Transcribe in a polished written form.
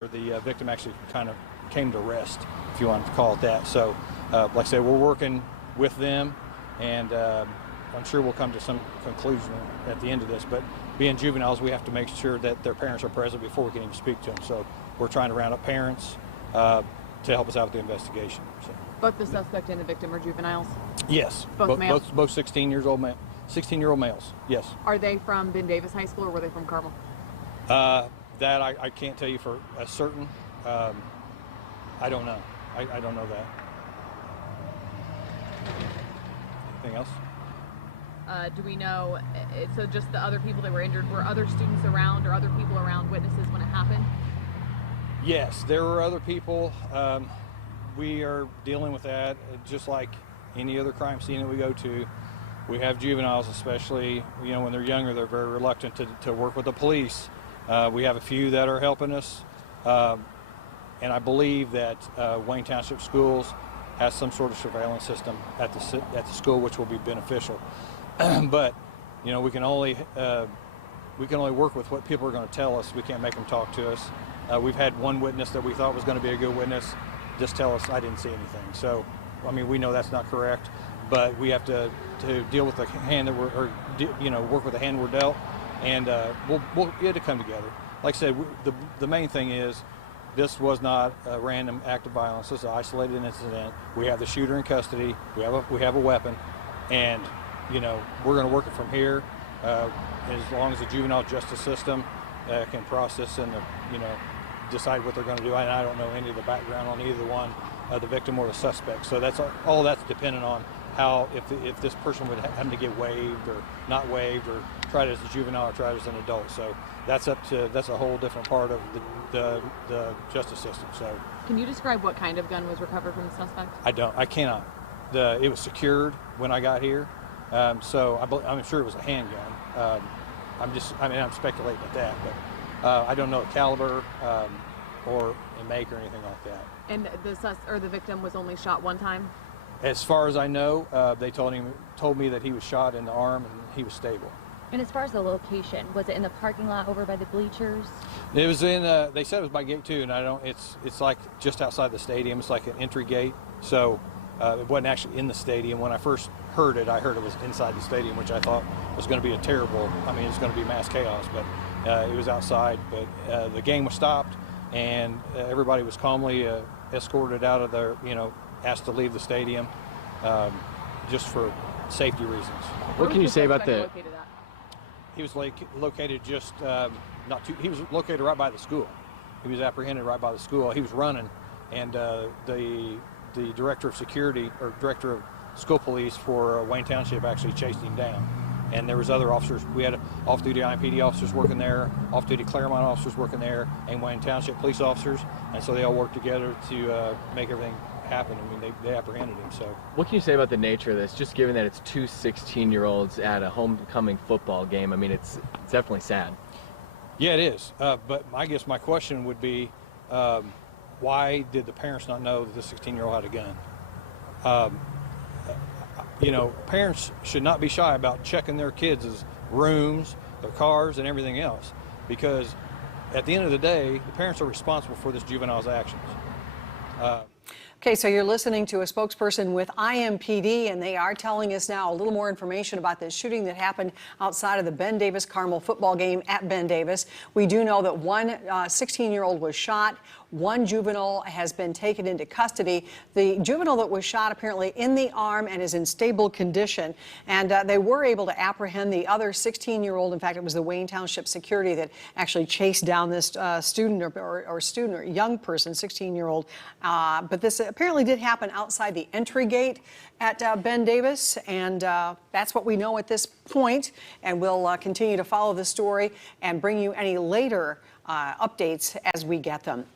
The victim actually kind of came to rest, if you want to call it that. So, like I said, we're working with them, and I'm sure we'll come to some conclusion at the end of this. But being juveniles, we have to make sure that their parents are present before we can even speak to them. So we're trying to round up parents to help us out with the investigation. So. Both the suspect and the victim are juveniles? Yes. Both males? Both 16-year-old males, yes. Are they from Ben Davis High School, or were they from Carmel? That I can't tell you for a certain. I don't know. I don't know that. Anything else? Do we know, so just the other people that were injured, were other students around or other people around witnesses when it happened? Yes, there were other people. We are dealing with that just like any other crime scene that we go to. We have juveniles, especially, when they're younger, they're very reluctant to work with the police. We have a few that are helping us, and I believe that Wayne Township Schools has some sort of surveillance system at the school, which will be beneficial. But we can only work with what people are going to tell us. We can't make them talk to us. We've had one witness that we thought was going to be a good witness just tell us, I didn't see anything. So, we know that's not correct, but we have to deal with the hand that work with the hand we're dealt. And we'll get to come together. Like I said, the main thing is this was not a random act of violence. This is an isolated incident. We have the shooter in custody. We have a weapon, and we're going to work it from here as long as the juvenile justice system can process and decide what they're going to do. And I don't know any of the background on either one, the victim or the suspect. So that's all that's dependent on how if this person would happen to get waived or not waived or tried as a juvenile or tried as an adult. So that's a whole different part of the justice system. So can you describe what kind of gun was recovered from the suspect? I cannot. It was secured when I got here, so I'm sure it was a handgun. I'm speculating at that, but I don't know the caliber or a make or anything like that. And the victim was only shot one time? As far as I know, they told me that he was shot in the arm and he was stable. And as far as the location, was it in the parking lot over by the bleachers? It was in. They said it was by gate 2, and it's like just outside the stadium. It's like an entry gate, so it wasn't actually in the stadium. When I first heard it, I heard it was inside the stadium, which I thought was going to be it's going to be mass chaos, but it was outside. But the game was stopped, and everybody was calmly escorted out of there. Asked to leave the stadium, just for safety reasons. What can you say about the? He was located just he was located right by the school. He was apprehended right by the school. He was running, and the director of security or director of school police for Wayne Township actually chased him down. And there was other officers. We had off-duty IMPD officers working there, off-duty Claremont officers working there, and Wayne Township police officers. And so they all worked together to make everything happen. They apprehended him. So what can you say about the nature of this, just given that it's two 16-year-olds at a homecoming football game? It's definitely sad. Yeah, it is. But I guess my question would be, why did the parents not know that the 16-year-old had a gun? Parents should not be shy about checking their kids' rooms, their cars, and everything else, because at the end of the day, the parents are responsible for this juvenile's actions. Okay, so you're listening to a spokesperson with IMPD, and they are telling us now a little more information about this shooting that happened outside of the Ben Davis Carmel football game at Ben Davis. We do know that one 16-year-old was shot. One juvenile has been taken into custody. The juvenile that was shot apparently in the arm and is in stable condition. And they were able to apprehend the other 16-year-old. In fact, it was the Wayne Township security that actually chased down this student or young person, 16-year-old. But this apparently did happen outside the entry gate at Ben Davis. And that's what we know at this point. And we'll continue to follow the story and bring you any later updates as we get them.